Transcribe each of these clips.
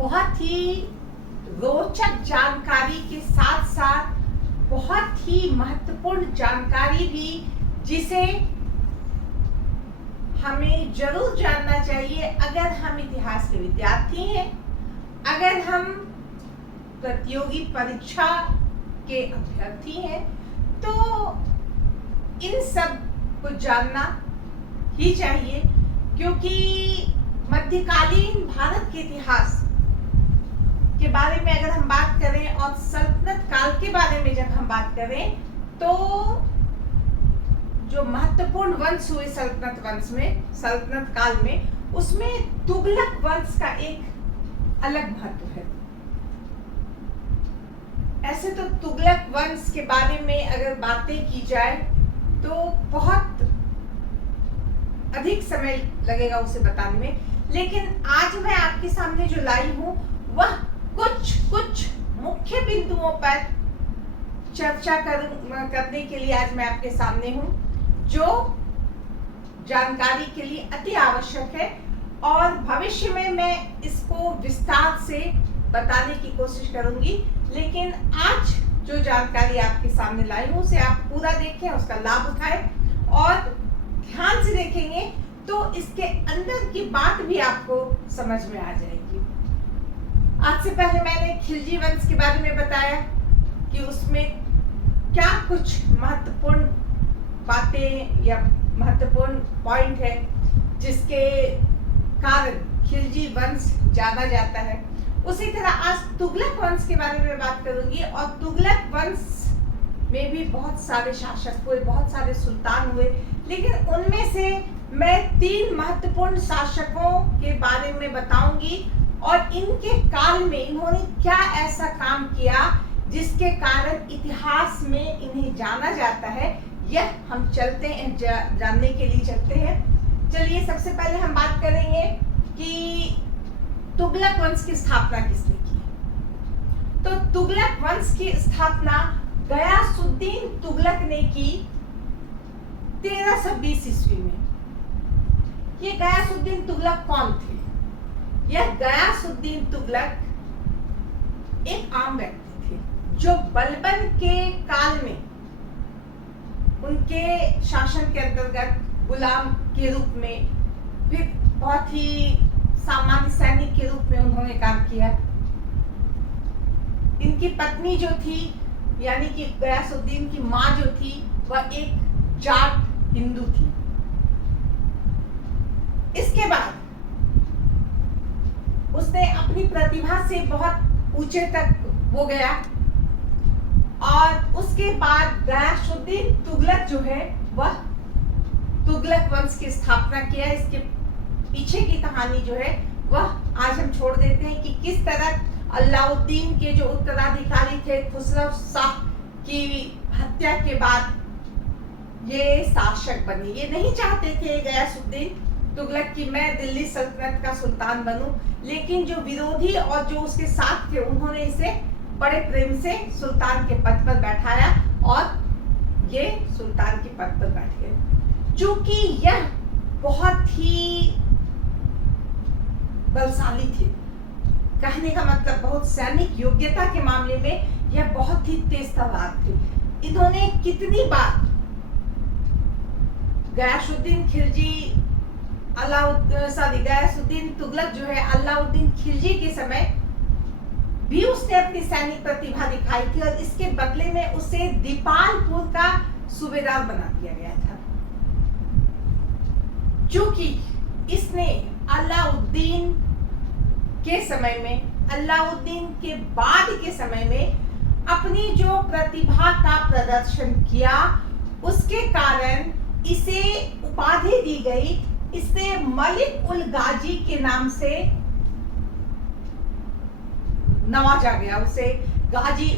बहुत ही रोचक जानकारी के साथ साथ बहुत ही महत्वपूर्ण जानकारी भी जिसे हमें जरूर जानना चाहिए अगर हम इतिहास के विद्यार्थी हैं, अगर हम प्रतियोगी परीक्षा के अभ्यर्थी हैं, तो इन सब को जानना ही चाहिए। क्योंकि मध्यकालीन भारत के इतिहास के बारे में अगर हम बात करें और सल्तनत काल के बारे में जब हम बात करें, तो जो महत्वपूर्ण वंश हुए सल्तनत काल में, उसमें तुगलक वंश का एक अलग महत्व है। ऐसे तो तुगलक वंश के बारे में अगर बातें की जाए तो बहुत अधिक समय लगेगा उसे बताने में, लेकिन आज मैं आपके सामने जो लाई हूं वह कुछ मुख्य बिंदुओं पर चर्चा करने के लिए आज मैं आपके सामने हूं, जो जानकारी के लिए अति आवश्यक है और भविष्य में मैं इसको विस्तार से बताने की कोशिश करूंगी। लेकिन आज जो जानकारी आपके सामने लाई हूं उसे आप पूरा देखें, उसका लाभ उठाएं और ध्यान से देखेंगे तो इसके अंदर की बात भी आपको समझ में आ जाएगी। आज से पहले मैंने खिलजी वंश के बारे में बताया कि उसमें क्या कुछ महत्वपूर्ण बातें या महत्वपूर्ण पॉइंट है जिसके कारण खिलजी वंश जाना जाता है। उसी तरह आज तुगलक वंश के बारे में बात करूंगी और तुगलक वंश में भी बहुत सारे शासक हुए, बहुत सारे सुल्तान हुए, लेकिन उनमें से मैं 3 महत्वपूर्ण शासकों के बारे में बताऊंगी और इनके काल में इन्होंने क्या ऐसा काम किया जिसके कारण इतिहास में इन्हें जाना जाता है। यह हम चलते हैं जानने के लिए चलते हैं। चलिए सबसे पहले हम बात करेंगे कि तुगलक वंश की स्थापना किसने की। तो तुगलक वंश की स्थापना गयासुद्दीन तुगलक ने की 1320 ईस्वी में। ये गयासुद्दीन तुगलक कौन थे? यह गयासुद्दीन तुगलक एक आम व्यक्ति थे जो बलबन के काल में उनके शासन के अंतर्गत गुलाम के रूप में, फिर बहुत ही सामान्य सैनिक के रूप में उन्होंने काम किया। इनकी पत्नी जो थी, यानी कि गयासुद्दीन की माँ जो थी, वह एक जाट हिंदू थी। इसके बाद उसने अपनी प्रतिभा से बहुत ऊंचे तक वो गया और उसके बाद गयासुद्दीन तुगलक जो है वह तुगलक वंश की स्थापना किया। इसके पीछे की कहानी जो है वह आज हम छोड़ देते हैं कि किस तरह अलाउद्दीन के जो उत्तराधिकारी थे खुसरो शाह की हत्या के बाद ये शासक बने। ये नहीं चाहते थे गयासुद्दीन तुगलक कि मैं दिल्ली सल्तनत का सुल्तान बनूं, लेकिन जो विरोधी और जो उसके साथ थे उन्होंने इसे बड़े प्रेम से सुल्तान के पद पर बैठाया और ये सुल्तान के पद पर बैठ गए। चूंकि यह बहुत ही बलशाली थे, कहने का मतलब बहुत सैनिक योग्यता के मामले में यह बहुत ही तेज तलवार थे। इन्होंने कितनी बार गयासुद्दीन तुगलक जो है अलाउद्दीन खिलजी के समय भी उसने अपनी सैनिक प्रतिभा दिखाई थी और इसके बदले में उसे दीपालपुर का सूबेदार बना दिया गया था। चूंकि इसने अलाउद्दीन के समय में, अलाउद्दीन के बाद के समय में अपनी जो प्रतिभा का प्रदर्शन किया, उसके कारण इसे उपाधि दी गई। इसे मलिक उल गाजी के नाम से नवाजा गया। उसे गाजी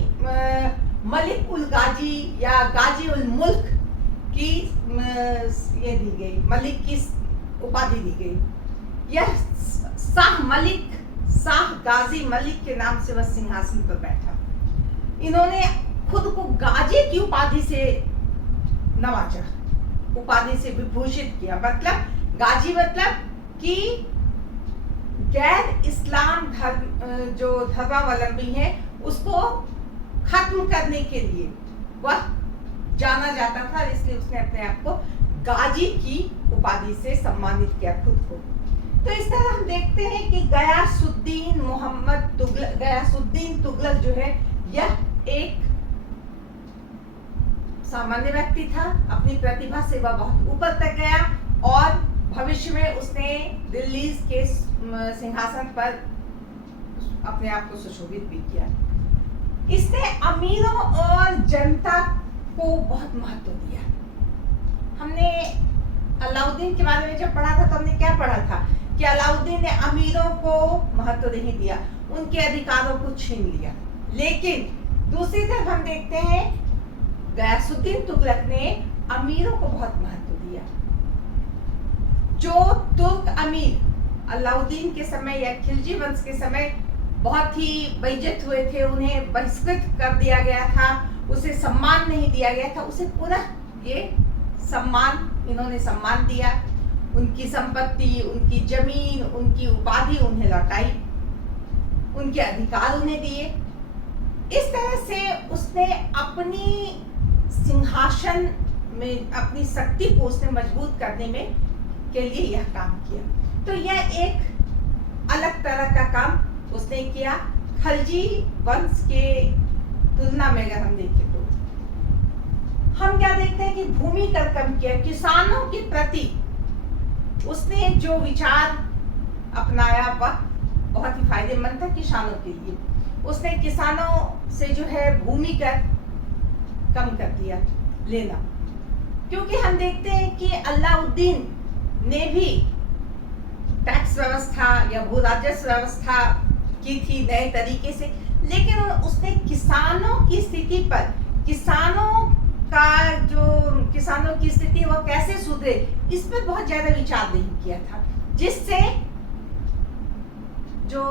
मलिक उल गाजी या गाजी उल मुल्क की ये दी गई, मलिक की उपाधि दी गई। यह शाह गाजी मलिक के नाम से वह सिंहासन पर बैठा। इन्होंने खुद को गाजी की उपाधि से नवाजा, उपाधि से विभूषित किया। मतलब गाजी मतलब कि गैर इस्लाम धर्म जो धर्मावलंबी हैं उसको खत्म करने के लिए वह जाना जाता था, इसलिए उसने अपने आप को गाजी की उपाधि से सम्मानित किया खुद को। तो इस तरह हम देखते हैं कि गयासुद्दीन तुगलक जो है यह एक सामान्य व्यक्ति था। अपनी प्रतिभा से वह बहुत ऊपर तक गया और भविष्य में उसने दिल्ली के सिंहासन पर अपने आप को सुशोभित भी किया। इसने अमीरों और जनता को बहुत महत्व दिया। हमने अलाउद्दीन के बारे में जब पढ़ा था तो हमने क्या पढ़ा था कि अलाउद्दीन ने अमीरों को महत्व नहीं दिया, उनके अधिकारों को छीन लिया। लेकिन दूसरी तरफ हम देखते हैं गयासुद्दीन तुगलक ने अमीरों को बहुत महत्व दिया। जो तुर्क अमीर अलाउद्दीन के समय या खिलजी वंश के समय बहुत ही बेइज्जत हुए थे, उन्हें बहिष्कृत कर दिया गया था, उसे सम्मान नहीं दिया गया था, उसे पुनः ये सम्मान इन्होंने सम्मान दिया। उनकी संपत्ति, उनकी जमीन, उनकी उपाधि उन्हें लौटाई, उनके अधिकार उन्हें दिए। इस तरह से उसने अपनी सिंहासन में अपनी शक्ति को उसने मजबूत करने में के लिए यह काम किया। तो यह एक अलग तरह का काम उसने किया खलजी वंश के तुलना में। अगर हम देखें तो हम क्या देखते हैं कि भूमि कर कम किया, किसानों के प्रति उसने जो विचार अपनाया वह बहुत ही फायदेमंद था किसानों के लिए। उसने किसानों से जो है भूमि कर कम कर दिया लेना, क्योंकि हम देखते हैं कि अलाउद्दीन ने भी टैक्स व्यवस्था या भू राजस्व व्यवस्था की थी नए तरीके से, लेकिन उसने किसानों की स्थिति पर, किसानों की स्थिति वो कैसे सुधरे इस पर बहुत ज्यादा विचार नहीं किया था, जिससे जो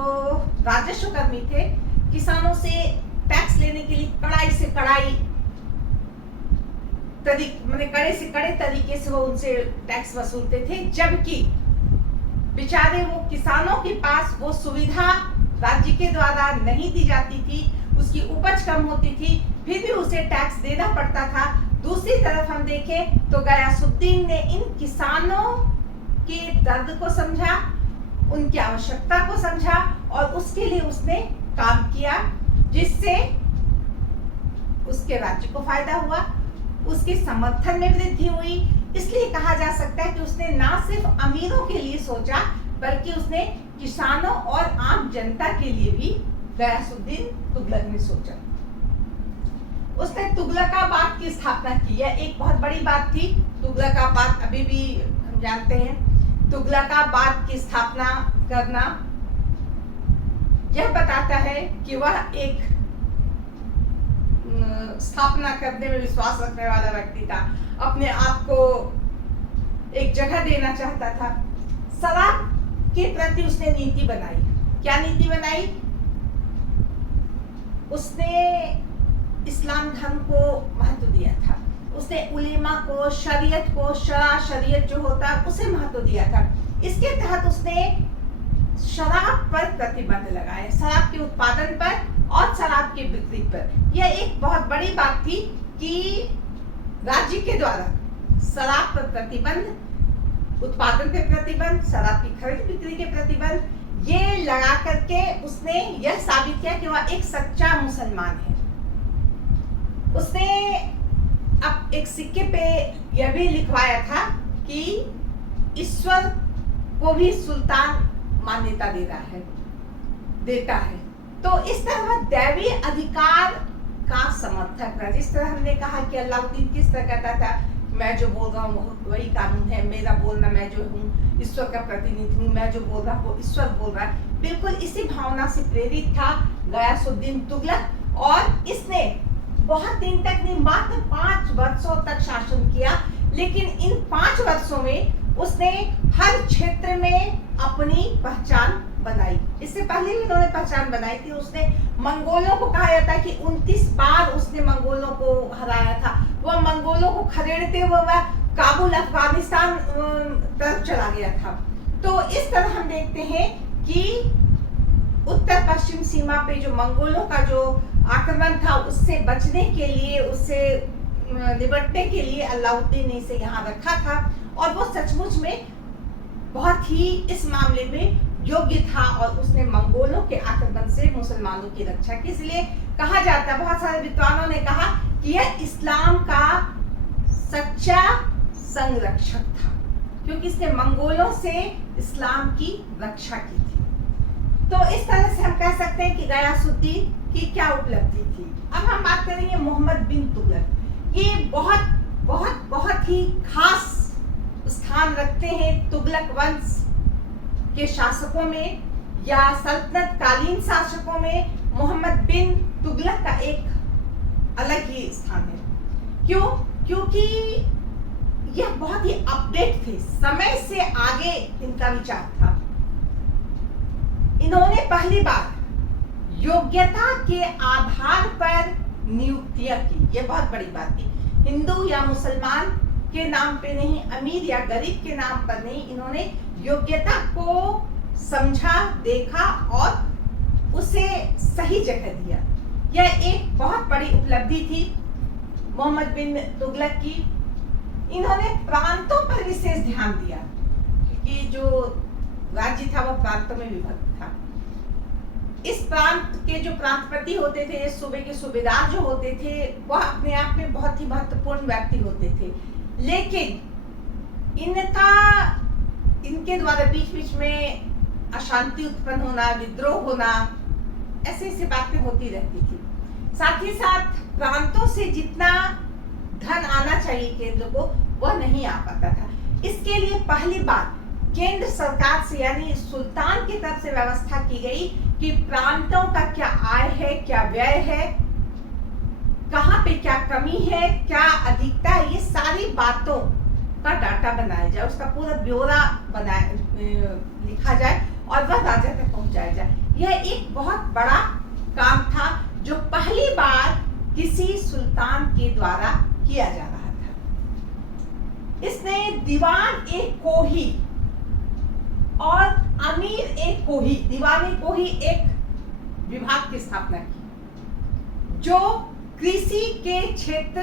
राजस्व कर्मी थे किसानों से टैक्स लेने के लिए कड़ाई से कड़े तरीके से वो उनसे टैक्स वसूलते थे, जबकि बेचारे वो किसानों के पास वो सुविधा राज्य के द्वारा नहीं दी जाती थी, उसकी उपज कम होती थी, फिर भी उसे टैक्स देना पड़ता था। दूसरी तरफ हम देखें तो गयासुद्दीन ने इन किसानों के दर्द को समझा, उनकी आवश्यकता को समझा और उसके लिए उसने काम किया, जिससे उसके राज्य को फायदा हुआ, उसके समर्थन में वृद्धि हुई। इसलिए कहा जा सकता है कि उसने ना सिर्फ अमीरों के लिए सोचा, बल्कि उसने किसानों और आम जनता के लिए भी गयासुद्दीन तुगलक ने सोचा। उसने तुगलकाबाद की स्थापना की। यह एक बहुत बड़ी बात थी। तुगलकाबाद अभी भी हम जानते हैं। तुगलकाबाद की स्थापना करना यह बताता है कि वह एक स्थापना करने में विश्वास रखने वाला व्यक्ति था, अपने आप को एक जगह देना चाहता था। शराब के प्रति उसने नीति बनाई। क्या नीति बनाई? उसने इस्लाम धर्म को महत्व दिया था। उसने उलेमा को, शरीयत को, शरीयत जो होता है उसे महत्व दिया था। इसके तहत उसने शराब पर प्रतिबंध लगाया, शराब के उत्पादन पर और शराब की बिक्री पर। यह एक बहुत बड़ी बात थी कि राज्य के द्वारा शराब पर प्रतिबंध, उत्पादन पे प्रतिबंध, शराब की खरीद बिक्री के प्रतिबंध, ये लगा करके उसने यह साबित किया कि वह एक सच्चा मुसलमान है। उसने अब एक सिक्के पे यह भी लिखवाया था कि ईश्वर को भी सुल्तान मान्यता देता है। तो इस तरह दैवी अधिकार का समर्थक था। जिस तरह हमने कहा कि अलाउद्दीन किस तरह कहता था, मैं जो बोल रहा हूँ वही कानून है, मेरा बोलना, मैं जो हूँ ईश्वर का प्रतिनिधि हूँ, मैं जो बोल रहा हूँ वो ईश्वर बोल रहा है। बिल्कुल इसी भावना से प्रेरित था गयासुद्दीन तुगलक, और इसने बहुत दिन तक नहीं, मात्र 5 वर्षों तक शासन किया। लेकिन इन 5 वर्षों में उसने हर क्षेत्र में अपनी पहचान बनाई। इससे पहले भी उन्होंने पहचान बनाई थी। उसने मंगोलों को, कहा जाता है कि 29 बार उसने मंगोलों को हराया था। वह मंगोलों को खदेड़ते हुए वह काबुल, अफगानिस्तान तरफ चला गया था। तो इस तरह हम देखते हैं कि उत्तर पश्चिम सीमा पे जो मंगोलों का जो आक्रमण था उससे बचने के लिए, उससे निपटने के लिए अलाउद्दीन ने इसे यहाँ रखा था और वो सचमुच में बहुत ही इस मामले में योग्य था और उसने मंगोलों के आक्रमण से मुसलमानों की रक्षा की। इसलिए कहा जाता है, बहुत सारे विद्वानों ने कहा कि यह इस्लाम का सच्चा संरक्षक था, क्योंकि इसने मंगोलों से इस्लाम की रक्षा की थी। तो इस तरह से हम कह सकते हैं कि गयासुद्दीन की क्या उपलब्धि थी। अब हम बात करेंगे मोहम्मद बिन तुगलक। ये बहुत बहुत बहुत ही खास स्थान रखते हैं तुगलक वंश के शासकों में या सल्तनत कालीन शासकों में। मोहम्मद बिन तुगलक का एक अलग ही स्थान है। क्यों? क्योंकि यह बहुत ही अपडेट थे, समय से आगे इनका विचार था। इन्होंने पहली बार योग्यता के आधार पर नियुक्तियां की। यह बहुत बड़ी बात थी। हिंदू या मुसलमान के नाम पे नहीं, अमीर या गरीब के नाम पर नहीं, इन्होंने योग्यता को समझा, देखा और उसे सही जगह दिया। यह एक बहुत बड़ी उपलब्धि थी मोहम्मद बिन तुगलक की। इन्होंने प्रांतों पर विशेष ध्यान दिया, क्योंकि जो राज्य था वो प्रांतों में विभक्त था। इस प्रांत के जो प्रांतपति होते थे, सूबे के सूबेदार जो होते थे, वह अपने आप में बहुत ही महत्वपूर्ण व्यक्ति होते थे। लेकिन इनके द्वारा बीच बीच में अशांति उत्पन्न होना, विद्रोह होना, ऐसी बातें होती रहती थी। साथ ही साथ प्रांतों से जितना धन आना चाहिए केंद्र को, वह नहीं आ पाता था। इसके लिए पहली बार केंद्र सरकार से यानी सुल्तान की तरफ से व्यवस्था की गई कि प्रांतों का क्या आय है, क्या व्यय है, कहाँ पे क्या कमी है, क्या अधिकता है, ये सारी बातों का डाटा बनाया जाए, उसका पूरा ब्यौरा लिखा जाए और वह राजा तक पहुंचाया जाए। यह एक बहुत बड़ा काम था जो पहली बार किसी सुल्तान के द्वारा किया जा रहा था। इसने दीवान ए कोही और अमीर ए कोही, दीवान ए कोही एक विभाग की स्थापना की जो कृषि के क्षेत्र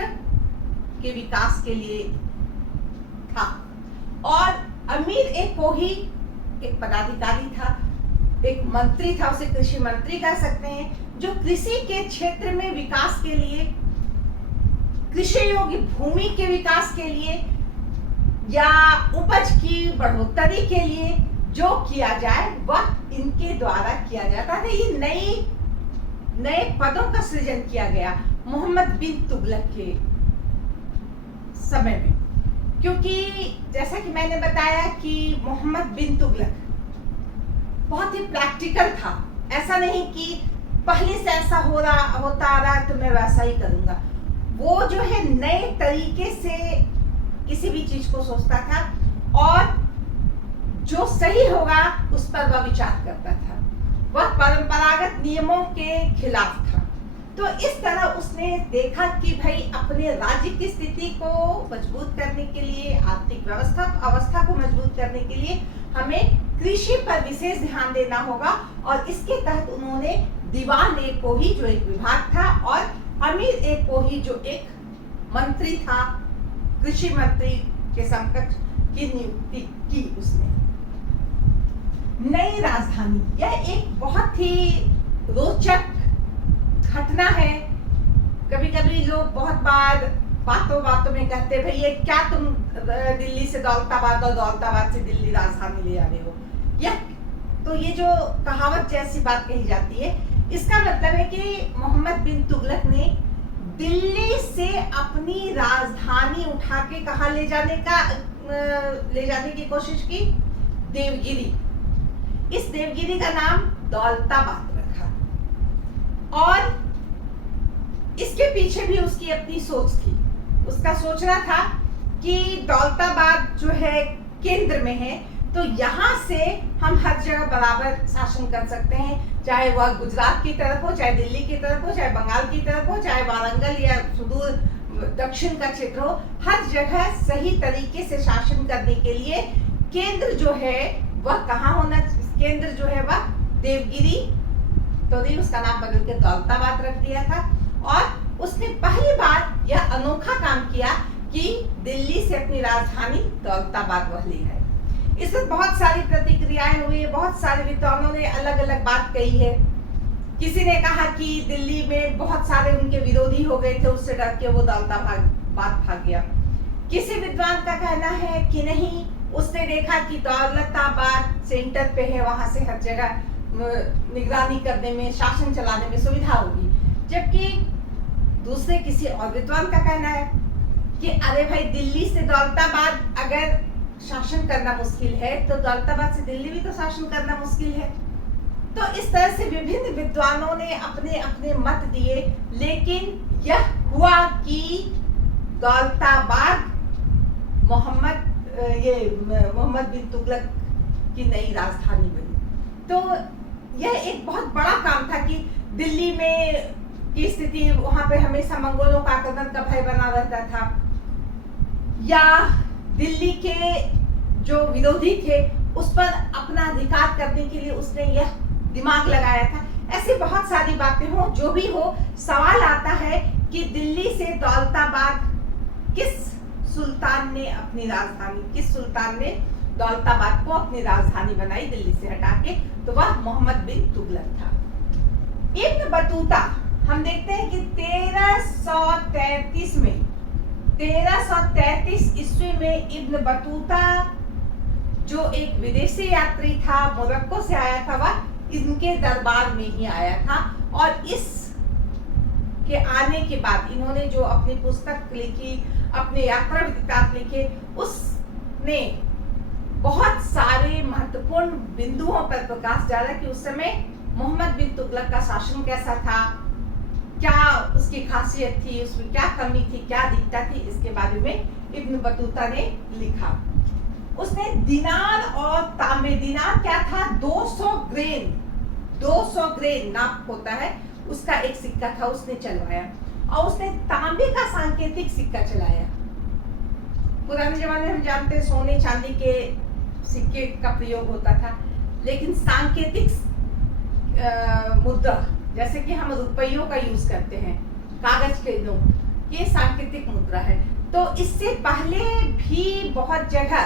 के विकास के लिए था, और अमीर ए कोही एक पदाधिकारी था, एक मंत्री था, उसे कृषि मंत्री कह सकते हैं, जो कृषि के क्षेत्र में विकास के लिए, कृषि योग्य भूमि के विकास के लिए या उपज की बढ़ोतरी के लिए जो किया जाए वह इनके द्वारा किया जाता था। ये नए पदों का सृजन किया गया मोहम्मद बिन तुगलक के समय में, क्योंकि जैसा कि मैंने बताया कि मोहम्मद बिन तुगलक बहुत ही प्रैक्टिकल था। ऐसा नहीं कि पहले से ऐसा होता आ रहा है तो मैं वैसा ही करूंगा। वो जो है नए तरीके से किसी भी चीज को सोचता था और जो सही होगा उस पर वह विचार करता था। वह परंपरागत नियमों के खिलाफ था। तो इस तरह उसने देखा कि भाई अपने राज्य की स्थिति को मजबूत करने के लिए, आर्थिक अवस्था को मजबूत करने के लिए हमें कृषि पर विशेष ध्यान देना होगा, और इसके तहत उन्होंने दीवान ए कोही जो एक विभाग था और अमीर ए कोही जो एक मंत्री था, कृषि मंत्री के समकक्ष की नियुक्ति की उसने। नई राजधानी, यह एक बहुत ही रोचक घटना है। कभी कभी लोग बहुत बार बातों में कहते भाई ये क्या तुम दिल्ली से दौलताबाद और दौलताबाद से दिल्ली राजधानी ले आ रहे हो। ये जो कहावत जैसी बात कही जाती है, इसका मतलब है कि मोहम्मद बिन तुगलक ने दिल्ली से अपनी राजधानी उठा के कहाँ ले जाने की कोशिश की? देवगिरी। इस देवगिरी का नाम दौलताबाद रखा, और इसके पीछे भी उसकी अपनी सोच थी। उसका सोचना था कि दौलताबाद जो है केंद्र में है, तो यहाँ से हम हर जगह बराबर शासन कर सकते हैं, चाहे वह गुजरात की तरफ हो, चाहे दिल्ली की तरफ हो, चाहे बंगाल की तरफ हो, चाहे वारंगल या सुदूर दक्षिण का क्षेत्र हो, हर जगह सही तरीके से शासन करने के लिए केंद्र जो है वह कहाँ होना केंद्र जो है वह देवगिरी तो नहीं, उसका नाम बदल के दौलताबाद रख दिया था। और उसने पहली बार यह अनोखा काम किया कि दिल्ली से अपनी राजधानी दौलताबाद वह ले गए। इस पर बहुत सारी प्रतिक्रियाएं हुई, बहुत सारे विद्वानों ने अलग अलग बात कही है। किसी ने कहा कि दिल्ली में बहुत सारे उनके विरोधी हो गए थे, उससे डर के वो दौलताबाद भाग गया। किसी विद्वान का कहना है कि नहीं, उसने देखा कि दौलताबाद सेंटर पे है, वहां से हर जगह निगरानी करने में, शासन चलाने में सुविधा होगी। जबकि दूसरे किसी और विद्वान का कहना है कि अरे भाई, दिल्ली से दौलताबाद अगर शासन करना मुश्किल है तो दौलताबाद से दिल्ली भी तो शासन करना मुश्किल है। तो इस तरह से विभिन्न विद्वानों ने अपने अपने मत दिए, लेकिन यह हुआ कि दौलताबाद मोहम्मद बिन तुगलक की नई राजधानी बनी। तो यह एक बहुत बड़ा काम था कि दिल्ली में की स्थिति, वहां पे हमेशा मंगोलों का आक्रमण का भय बना रहता था, या दिल्ली के जो विरोधी थे उस पर अपना अधिकार करने के लिए उसने यह दिमाग लगाया था। ऐसी बहुत सारी बातें हो, जो भी हो, सवाल आता है कि दिल्ली से दौलताबाद किस सुल्तान ने दौलताबाद को अपनी राजधानी बनाई दिल्ली से हटा के, तो वह मोहम्मद बिन तुगलक था। इब्न बतूता, हम देखते हैं कि 1333 ईस्वी में इब्न बतूता जो एक विदेशी यात्री था, मोरक्को से आया था, वह इनके दरबार में ही आया था। और इस के आने के बाद इन्होंने जो अपनी पुस्तक लिखी, अपने यात्रा वृत्तांत लिखे, उसने बहुत सारे महत्वपूर्ण बिंदुओं पर प्रकाश डाला कि उस समय मोहम्मद बिन तुगलक का शासन कैसा था, क्या उसकी खासियत थी, उसमें क्या कमी थी, क्या दिक्कत थी। इसके बारे में इब्न बतूता ने लिखा। उसने दिनार और तांबे, दिनार क्या था, 200 ग्रेन नाप होता है, उसका एक सिक्का था, उसने चलवाया। और उसने तांबे का सांकेतिक सिक्का चलाया। पुराने जमाने में हम जानते हैं सोने चांदी के सिक्के का प्रयोग होता था, लेकिन सांकेतिक मुद्रा, जैसे कि हम रुपयों का यूज करते हैं, कागज के नोट, ये सांकेतिक मुद्रा है। तो इससे पहले भी बहुत जगह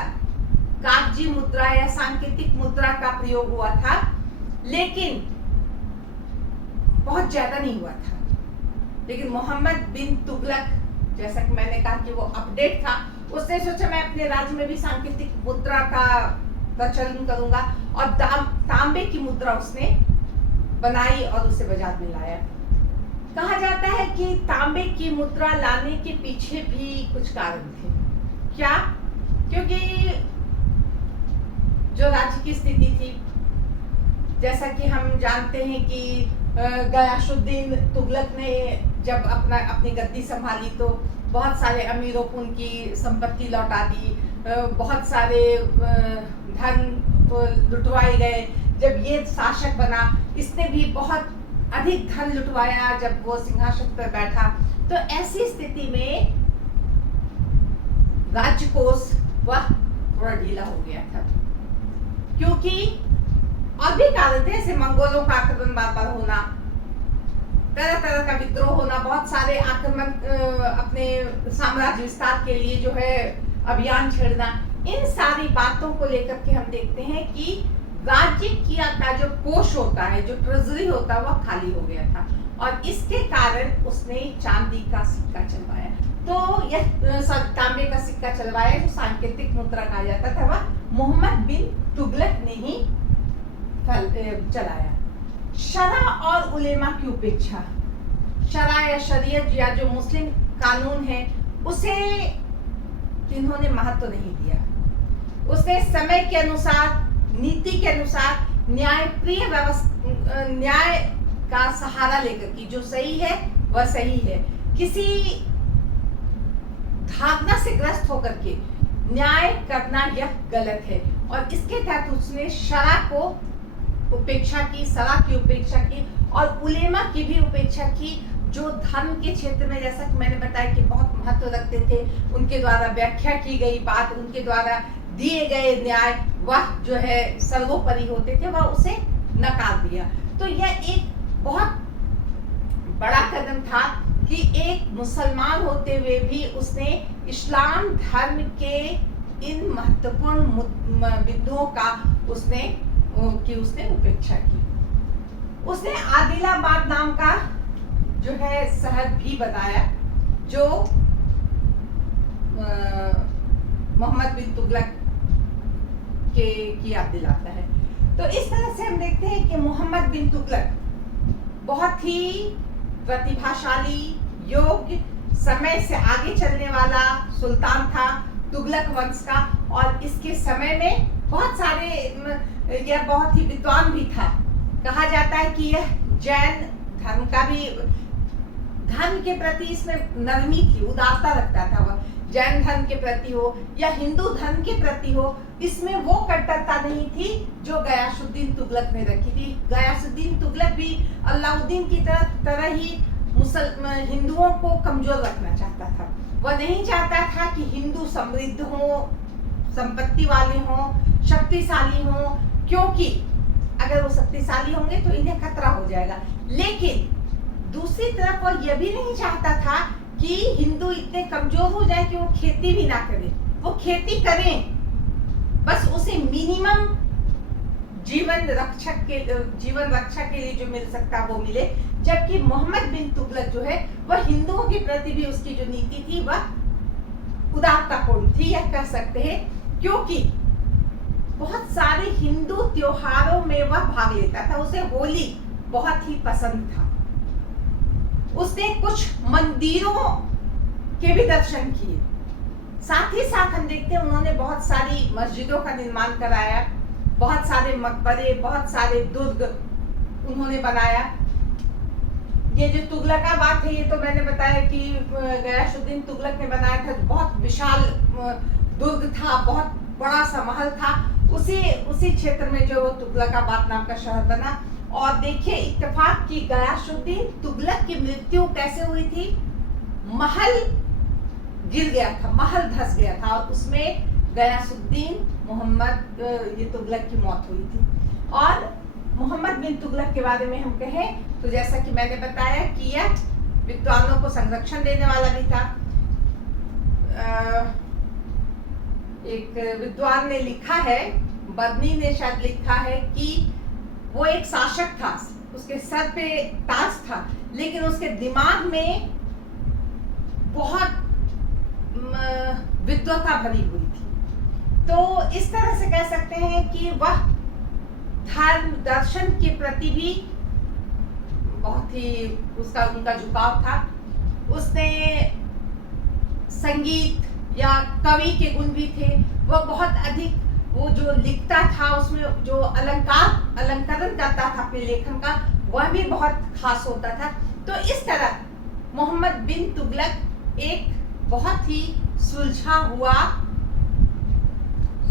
कागजी मुद्रा या सांकेतिक मुद्रा का प्रयोग हुआ था, लेकिन बहुत ज्यादा नहीं हुआ था। लेकिन मोहम्मद बिन तुगलक, जैसा कि मैंने कहा कि वो अपडेट था, उसने सोचा मैं अपने राज्य में भी सांकेतिक मुद्रा का प्रचलन करूंगा, और तांबे की मुद्रा उसने बनाई और उसे बाजार में लाया। कहा जाता है कि तांबे की मुद्रा लाने के पीछे भी कुछ कारण थे। क्या? क्योंकि जो राज्य की स्थिति थी, जैसा कि हम जानते हैं कि गयासुद्दीन तुगलक ने जब अपनी गद्दी संभाली तो बहुत सारे अमीरों को उनकी संपत्ति लौटा दी, बहुत सारे धन लुटवाए गए। जब ये शासक बना, इसने भी बहुत अधिक धन लुटवाया जब वो सिंहासन पर बैठा। तो ऐसी स्थिति में राजकोष वह थोड़ा ढीला हो गया था, क्योंकि और भी कारण थे, जैसे मंगोलों का आक्रमण बार बार होना, तरह तरह का विद्रोह होना, बहुत सारे आक्रमण अपने साम्राज्य विस्तार के लिए जो है अभियान छेड़ना। इन सारी बातों को लेकर के हम देखते हैं कि राज्य का जो कोष होता है, जो ट्रेजरी होता है, वह खाली हो गया था, और इसके कारण उसने चांदी का सिक्का चलवाया। तो यह तांबे का सिक्का चलवाया, जो सांकेतिक मुद्रा कहा जाता था, वह मोहम्मद बिन तुगलक ने ही चलाया। शरा और उलेमा की उपेक्षा, शरा या शरीयत या जो मुस्लिम कानून है, उसे इन्होंने महत्व नहीं दिया। उसने समय के अनुसार, नीति के अनुसार न्यायप्रिय व्यवस्था, न्याय का सहारा लेकर की जो सही है वह सही है, किसी भावना से ग्रस्त होकर के न्याय करना यह गलत है। और इसके तहत उसने शरा को उपेक्षा की, सरा की उपेक्षा की, और उलेमा की भी उपेक्षा की, जो धर्म के क्षेत्र में, जैसा कि मैंने बताया कि बहुत महत्व रखते थे। उनके द्वारा व्याख्या की गई बात, उनके द्वारा दिए गए न्याय, वह जो है सर्वोपरि होते थे, वह उसे नकार दिया। तो यह एक बहुत बड़ा कदम था कि एक मुसलमान होते हुए भी उसने इस्लाम धर्म के इन महत्वपूर्ण बिंदुओं का उसने उपेक्षा की। उसने आदिलाबाद नाम का जो है शहर भी बनाया, जो मोहम्मद बिन तुगलक की याद दिलाता है। तो इस तरह से हम देखते हैं कि मोहम्मद बिन तुगलक बहुत ही प्रतिभाशाली, योग्य, समय से आगे चलने वाला सुल्तान था तुगलक वंश का। और इसके समय में बहुत सारे, यह बहुत ही विद्वान भी था। कहा जाता है कि यह जैन धर्म का भी, धर्म के प्रति इसमें नरमी थी, उदारता रखता था। वह जैन धर्म के प्रति हो या हिंदू धर्म के प्रति हो, इसमें वो कट्टरता नहीं थी जो गयासुद्दीन तुगलक ने रखी थी। गयासुद्दीन तुगलक भी अलाउद्दीन की तरह ही हिंदुओं को कमजोर रखना चाहता था। वह नहीं चाहता था कि हिंदू समृद्ध हो, संपत्ति वाले हों, शक्तिशाली हों, क्योंकि अगर वो शक्तिशाली होंगे तो इन्हें खतरा हो जाएगा। लेकिन दूसरी तरफ वह यह भी नहीं चाहता था कि हिंदू इतने कमजोर हो जाए कि वो खेती भी ना करें। वो खेती करें, बस उसे मिनिमम जीवन रक्षा के लिए जो मिल सकता वो मिले। जबकि मोहम्मद बिन तुगलक जो है वह हिंदुओं के प्रति भी उसकी जो नीति थी वह उदारतापूर्ण थी, यह कह सकते हैं, क्योंकि बहुत सारे हिंदू त्योहारों में वह भाग लेता था। उसे होली बहुत ही पसंद था। उसने कुछ मंदिरों के भी दर्शन किए। साथ ही साथ हम देखते हैं उन्होंने बहुत सारी मस्जिदों का निर्माण कराया, बहुत सारे मकबरे, बहुत सारे दुर्ग उन्होंने बनाया। ये जो तुगलकाबाद है, ये तो मैंने बताया कि गयासुद्दीन तुगलक ने बनाया था। बहुत विशाल दुर्ग था, बहुत बड़ा सा महल था। उसी क्षेत्र में जो तुगलकाबाद नाम का शहर बना। और देखिए इत्तेफाक की गयासुद्दीन तुगलक की मृत्यु कैसे हुई थी? महल गिर गया था, महल धस गया था और उसमें गयासुद्दीन मोहम्मद ये तुगलक की मौत हुई थी। और मोहम्मद बिन तुगलक के बारे में हम कहें तो जैसा कि मैंने बताया कि यह विद्वानों को संरक्षण देने वाला भी था। एक विद्वान ने लिखा है, बदनी ने शायद लिखा है कि वो एक शासक था, उसके सर पे ताज था, लेकिन उसके दिमाग में बहुत विद्वता भरी हुई थी। तो इस तरह से कह सकते हैं कि वह धर्म दर्शन के प्रति भी बहुत ही उनका झुकाव था। उसने संगीत या कवि के गुण भी थे। वह बहुत अधिक, वो जो लिखता था उसमें जो अलंकरण करता था अपने लेखन का, वह भी बहुत खास होता था। तो इस तरह मोहम्मद बिन तुगलक एक बहुत ही सुलझा हुआ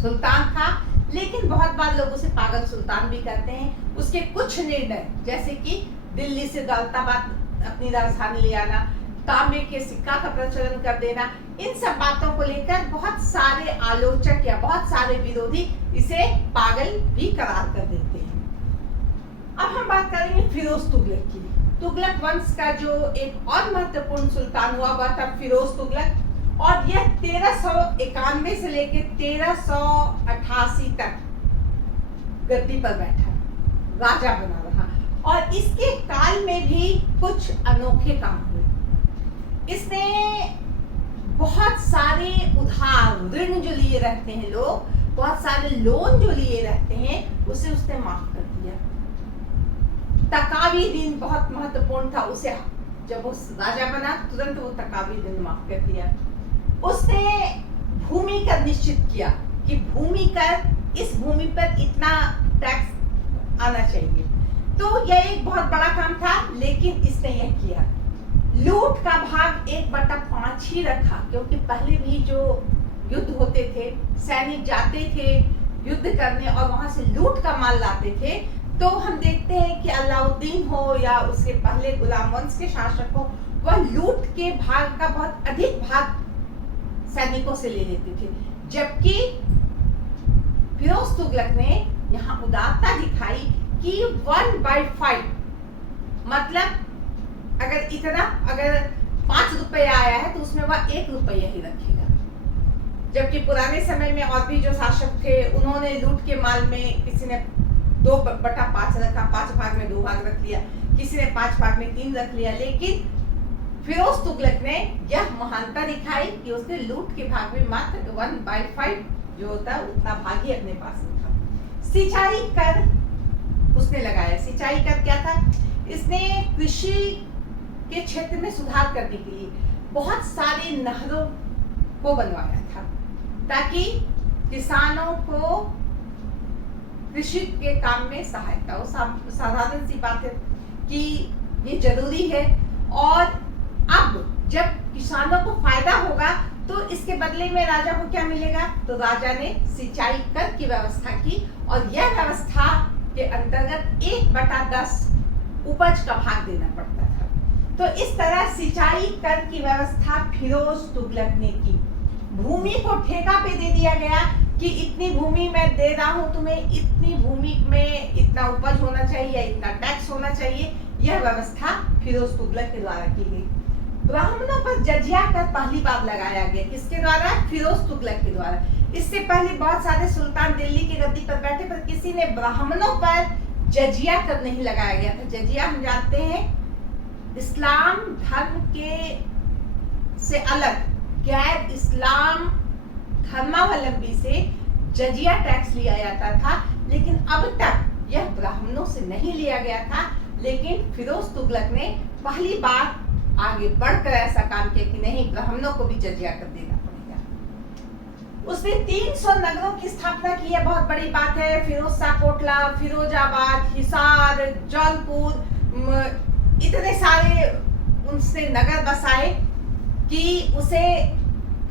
सुल्तान था, लेकिन बहुत बार लोग उसे पागल सुल्तान भी कहते हैं। उसके कुछ निर्णय, जैसे कि दिल्ली से दौलताबाद अपनी राजधानी ले आना, तांबे के सिक्का का प्रचलन कर देना, इन सब बातों को लेकर बहुत सारे आलोचक या बहुत सारे विरोधी इसे पागल भी करार कर देते हैं। अब हम बात करेंगे फिरोज तुगलक की। तुगलक वंश का जो एक और महत्वपूर्ण सुल्तान हुआ वह था फिरोज तुगलक, और यह 1391 से लेकर 1388 तक गद्दी पर बैठा, राजा बना रहा। और इसके काल में भी कुछ अनोखे काम हुए। इसने बहुत सारे उधार ऋण जो लिए रहते हैं लोग, बहुत सारे लोन जो लिए रहते हैं, उसे उसने माफ कर दिया। तकावी ऋण बहुत महत्वपूर्ण था, उसे जब वो राजा बना तुरंत वो तकावी ऋण माफ कर दिया। उसने भूमि कर निश्चित किया कि भूमि कर, इस भूमि पर इतना टैक्स आना चाहिए। तो यह एक बहुत बड़ा काम था, लेकिन इसने यह किया। लूट का भाग 1/5 ही रखा, क्योंकि पहले भी जो युद्ध होते थे, सैनिक जाते थे युद्ध करने और वहां से लूट का माल लाते थे। तो हम देखते हैं कि अलाउद्दीन हो या उसके पहले गुलाम वंश के शासक हो, वह लूट के भाग का बहुत अधिक भाग सैनिकों से ले लेते थे। जबकि फिरोज तुगलक ने यहाँ उदारता दिखाई कि 1/5, मतलब अगर 5 रुपया आया है तो उसमें वह 1 रुपया ही रखेगा। जबकि पुराने समय में और भी जो शासक थे उन्होंने लूट के माल में किसी ने 2/5 रखा, 5 भाग में 2 भाग रख लिया, किसी ने 5 भाग में 3 रख लिया। लेकिन फिरोज तुगलक ने यह महानता दिखाई कि उसने लूट के भाग में मात्र 1/5 जो होता है उतना भाग ही अपने पास रखा। सिंचाई कर उसने लगाया। सिंचाई कर क्या था? इसने कृषि के क्षेत्र में सुधार करने के लिए बहुत सारी नहरों को बनवाया था ताकि किसानों को कृषि के काम में सहायता हो। साधारण सी बात है कि ये जरूरी है, और अब जब किसानों को फायदा होगा तो इसके बदले में राजा को क्या मिलेगा? तो राजा ने सिंचाई कर की व्यवस्था की, और यह व्यवस्था के अंतर्गत 1/10 उपज का भाग देना पड़ता था। तो इस तरह सिंचाई कर की व्यवस्था फिरोज तुगलक ने की। भूमि को ठेका पे दे दिया गया कि इतनी भूमि मैं दे रहा हूं तुम्हें, इतनी भूमि में इतना उपज होना चाहिए, इतना टैक्स होना चाहिए। यह व्यवस्था फिरोज तुगलक के द्वारा की गई। ब्राह्मणों पर जजिया कर पहली बार लगाया गया। किसके द्वारा? फिरोज तुगलक के द्वारा। इससे पहले बहुत सारे सुल्तान दिल्ली की गद्दी पर बैठे, पर किसी ने ब्राह्मणों पर जजिया कर नहीं लगाया गया था। जजिया हम जानते हैं इस्लाम धर्म के से अलग गैर इस्लाम धर्मावलंबी से जजिया टैक्स लिया जाता था, लेकिन अब तक यह ब्राह्मणों से नहीं लिया गया था। लेकिन फिरोज तुगलक ने पहली बार आगे बढ़कर ऐसा काम किया कि नहीं, ब्राह्मणों को भी जजिया कर देना पड़ेगा। उसने 300 नगरों की स्थापना की है, बहुत बड़ी बात है। फिरोजशाह कोटला, फिरोजाबाद, हिसार, जौनपुर, इतने सारे उनसे नगर बसाए कि उसे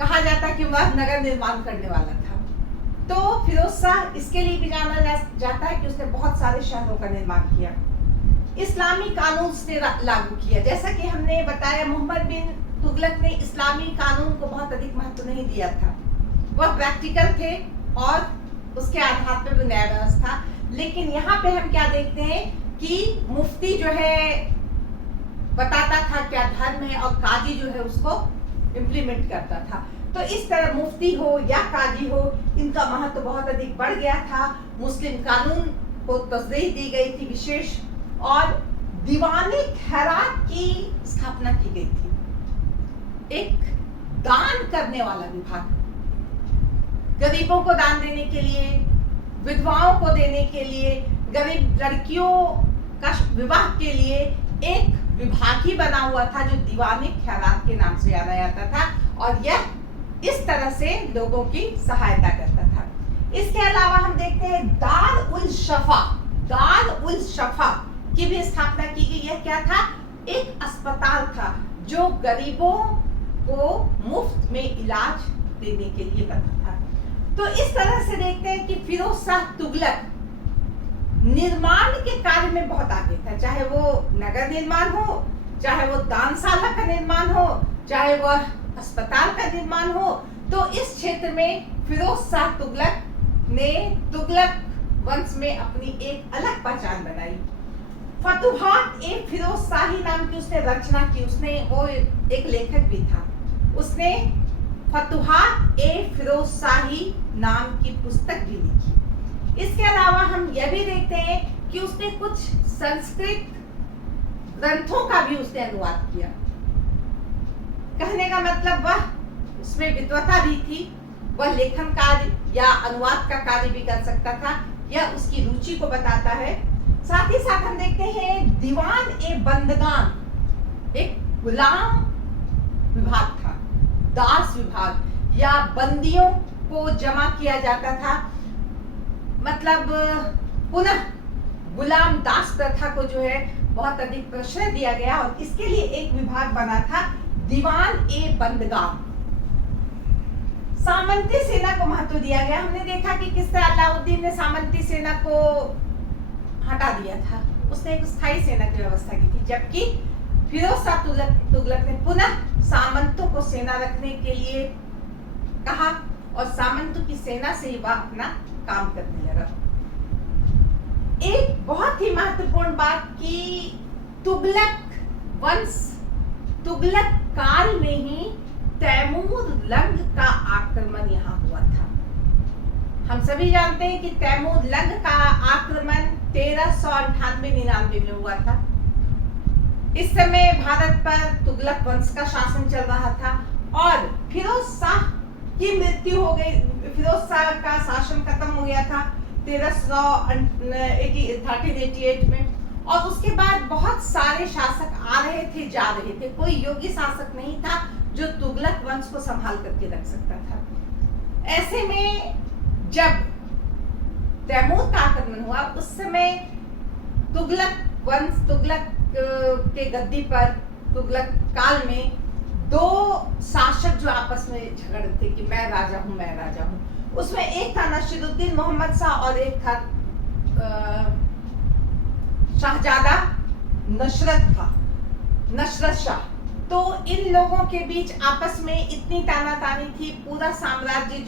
कहा जाता कि वह नगर निर्माण करने वाला था। तो फिरोजशाह इसके लिए भी जाना जाता है कि उसने बहुत सारे शहरों का निर्माण किया। इस्लामी कानून उसने लागू किया। जैसा कि हमने बताया, मोहम्मद बिन तुगलक ने इस्लामी कानून को बहुत अधिक महत्व नहीं दिया था। वह प्रैक्टिकल थे और उसके आधार पर न्याय व्यवस्था। लेकिन यहाँ पे हम क्या देखते हैं कि मुफ्ती जो है बताता था क्या धर्म है, और काजी जो है उसको इम्प्लीमेंट करता था। तो इस तरह मुफ्ती हो या काजी हो, इनका महत्व बहुत अधिक बढ़ गया था। मुस्लिम कानून को तस्दीक दी गई थी विशेष, और दीवाने खैरात की स्थापना की गई थी। एक दान करने वाला विभाग, गरीबों को दान देने के लिए, विधवाओं को देने के लिए, गरीब लड़कियों का विवाह के लिए एक विभाग ही बना हुआ था जो दीवाने खैरात के नाम से जाना जाता था, और यह इस तरह से लोगों की सहायता करता था। इसके अलावा हम देखते हैं दार उल शफा की भी स्थापना की गई। यह क्या था? एक अस्पताल था जो गरीबों को मुफ्त में इलाज देने के लिए बना था। तो इस तरह से देखते हैं कि फिरोजशाह तुगलक निर्माण के कार्य में बहुत आगे था। चाहे वो नगर निर्माण हो, चाहे वो दानशाला का निर्माण हो, चाहे वह अस्पताल का निर्माण हो, तो इस क्षेत्र में फिरोजशाह तुगलक ने तुगलक वंश में अपनी एक अलग पहचान बनाई। फतुहात ए फिरोजशाही नाम की उसने रचना की। वो एक लेखक भी था। उसने फतुहात ए फिरोजशाही नाम की पुस्तक भी लिखी। इसके अलावा हम यह भी देखते हैं कि उसने कुछ संस्कृत ग्रंथों का भी उसने अनुवाद किया। कहने का मतलब वह उसमें विद्वता भी थी, वह लेखन कार्य या अनुवाद का कार्य भी कर सकता था। यह उसकी रुचि को बताता है। साथ ही साथ हम देखते हैं दीवान ए बंदगान एक गुलाम विभाग था, दास विभाग, या बंदियों को जमा किया जाता था। मतलब पुनः गुलाम दास प्रथा को जो है बहुत अधिक प्रश्रय दिया गया, और इसके लिए एक विभाग बना था दीवान ए बंदगान। सामंती सेना को महत्व दिया गया। हमने देखा कि किस तरह अलाउद्दीन ने सामंती सेना को हटा दिया था, उसने एक स्थायी सेना की व्यवस्था की थी, जबकि फिरोजशाह तुगलक ने पुनः सामंतों को सेना रखने के लिए कहा, और सामंतों की सेना से ही वह अपना काम करने लगा। एक बहुत ही महत्वपूर्ण बात कि तुगलक वंश, तुगलक काल में ही तैमूर लंग का आक्रमण यहाँ हुआ था। हम सभी जानते हैं कि तैमूर लंग का आक्रमण 1398-99 में हुआ था। इस समय भारत पर तुगलक वंश का शासन चल रहा था और फिरोज शाह की मृत्यु हो गई। फिरोज शाह का शासन खत्म हो गया था 1388 में, और उसके बाद बहुत सारे शासक आ रहे थे, जा रहे थे। कोई योग्य शासक नहीं था जो तुगलक वंश को संभाल करके रख सकता था। ऐसे में जब तैमूर का आक्रमण हुआ, उस समय तुगलक वंश, तुगलक के गद्दी पर तुगलक काल में दो शासक जो आपस में झगड़ते थे कि मैं राजा हूं, मैं राजा हूं। उसमें एक था नसीरुद्दीन मोहम्मद शाह और एक था शाहजादा नसरत शाह। तो इन लोगों के बीच आपस में इतनी तानातानी थी, पूरा साम्राज्य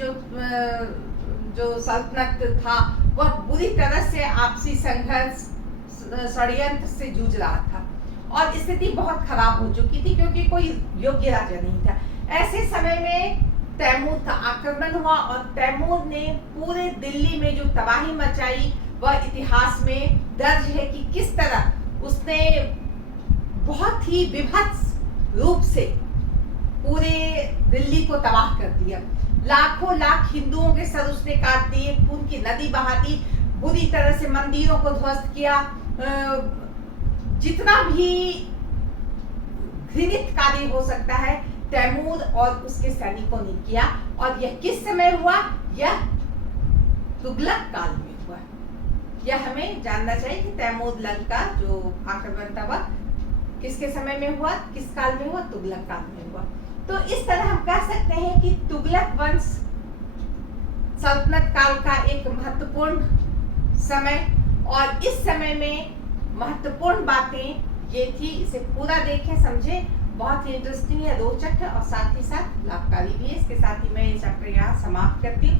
जो सल्तनत था वह बुरी तरह से आपसी संघर्ष, षड्यंत्र से जूझ रहा था और स्थिति बहुत खराब हो चुकी थी क्योंकि कोई योग्य राजा नहीं था। ऐसे समय में तैमूर का आक्रमण हुआ और तैमूर ने पूरे दिल्ली में जो तबाही मचाई वह इतिहास में दर्ज है कि किस तरह उसने बहुत ही विभत्स रूप से पूरे दिल्ली को तबाह कर दिया। लाखों लाख हिंदुओं के सर उसने काट दिए, खून की नदी बहा दी, बुरी तरह से मंदिरों को ध्वस्त किया। जितना भी घृणित कार्य हो सकता है तैमूर और उसके सैनिकों ने किया, और यह किस समय हुआ? यह तुगलक काल में हुआ। यह हमें जानना चाहिए कि तैमूर लंग का जो आक्रमण था वह किसके समय में हुआ, किस काल में हुआ? तुगलक काल में हुआ। तो इस तरह हम कह सकते हैं कि तुगलक वंश सल्तनत काल का एक महत्वपूर्ण समय, और इस समय में महत्वपूर्ण बातें ये थी। इसे पूरा देखें, समझें, बहुत ही इंटरेस्टिंग है, रोचक है और साथ ही साथ लाभकारी भी है। इसके साथ ही मैं ये चैप्टर यहाँ समाप्त करती हूँ।